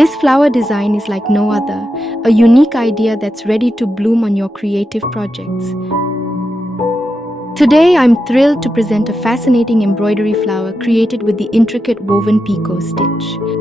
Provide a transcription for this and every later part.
This flower design is like no other, a unique idea that's ready to bloom on your creative projects. Today, I'm thrilled to present a fascinating embroidery flower created with the intricate woven Picot stitch.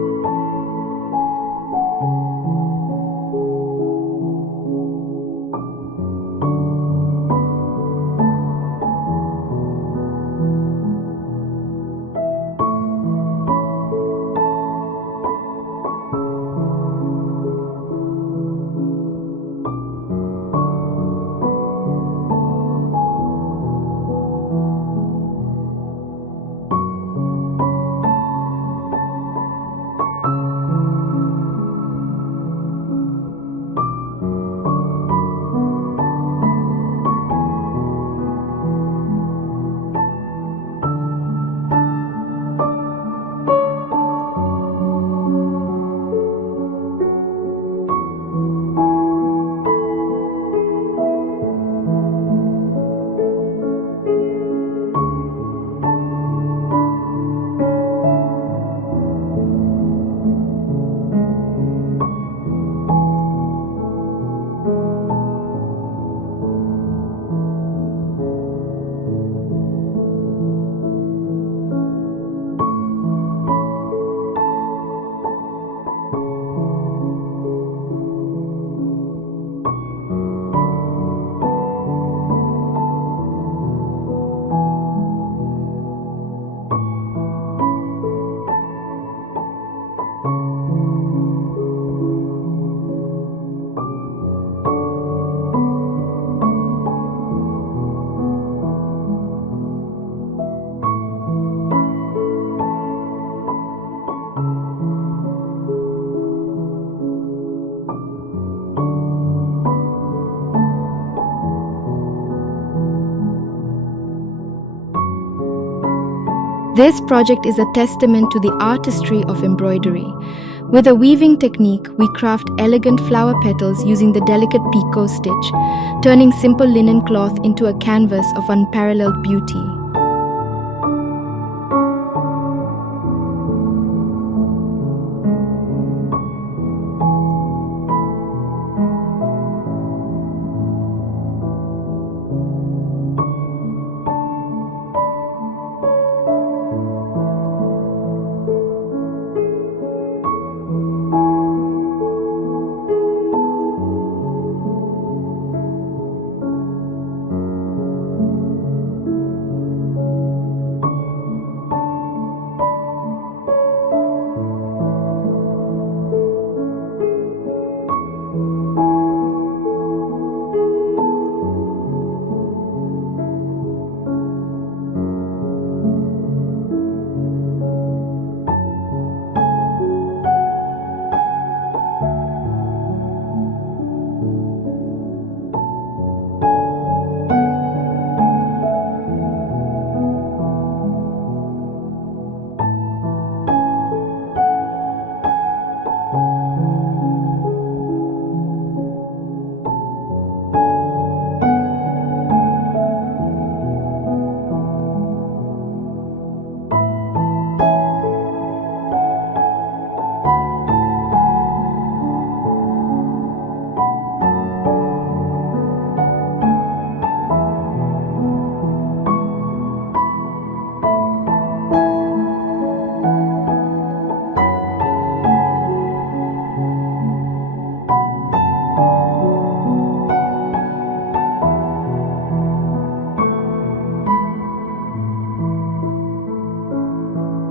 This project is a testament to the artistry of embroidery. With a weaving technique, we craft elegant flower petals using the delicate Picot stitch, turning simple linen cloth into a canvas of unparalleled beauty.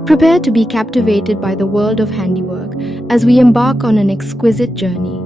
Prepare to be captivated by the world of handiwork as we embark on an exquisite journey.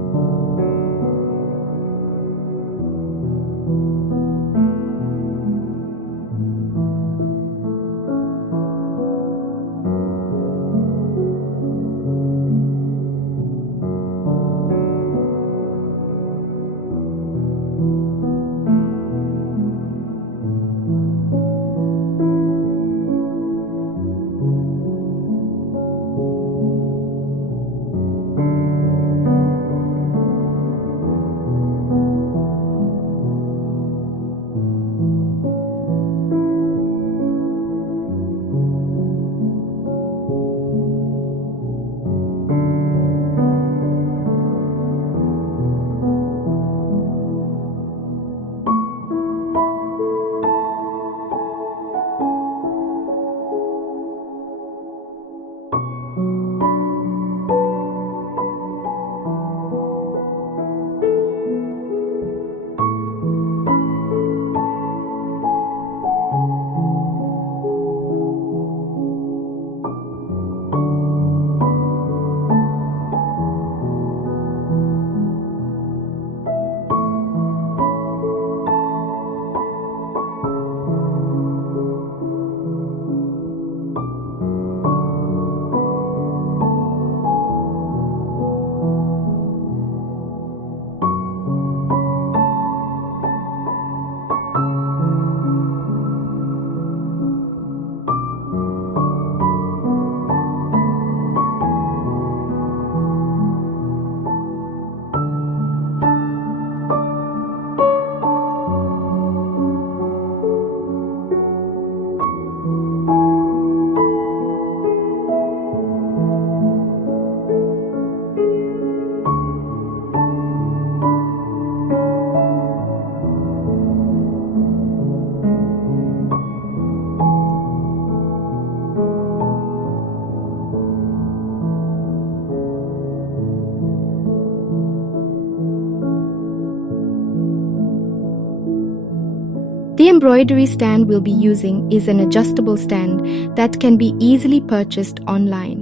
embroidery stand we'll be using is an adjustable stand that can be easily purchased online.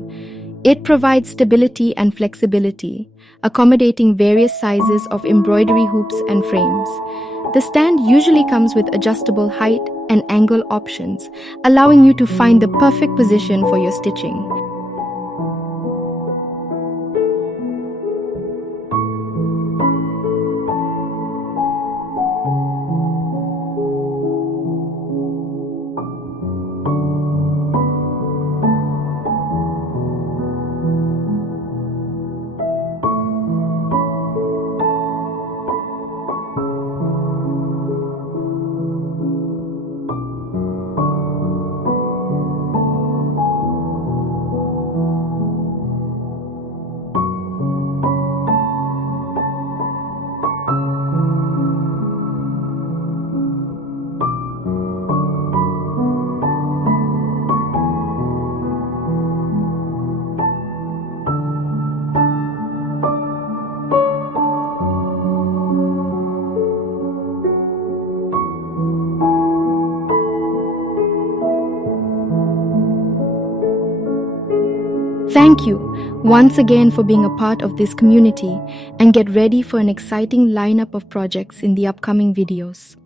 It provides stability and flexibility, accommodating various sizes of embroidery hoops and frames. The stand usually comes with adjustable height and angle options, allowing you to find the perfect position for your stitching. Thank you once again for being a part of this community, and get ready for an exciting lineup of projects in the upcoming videos.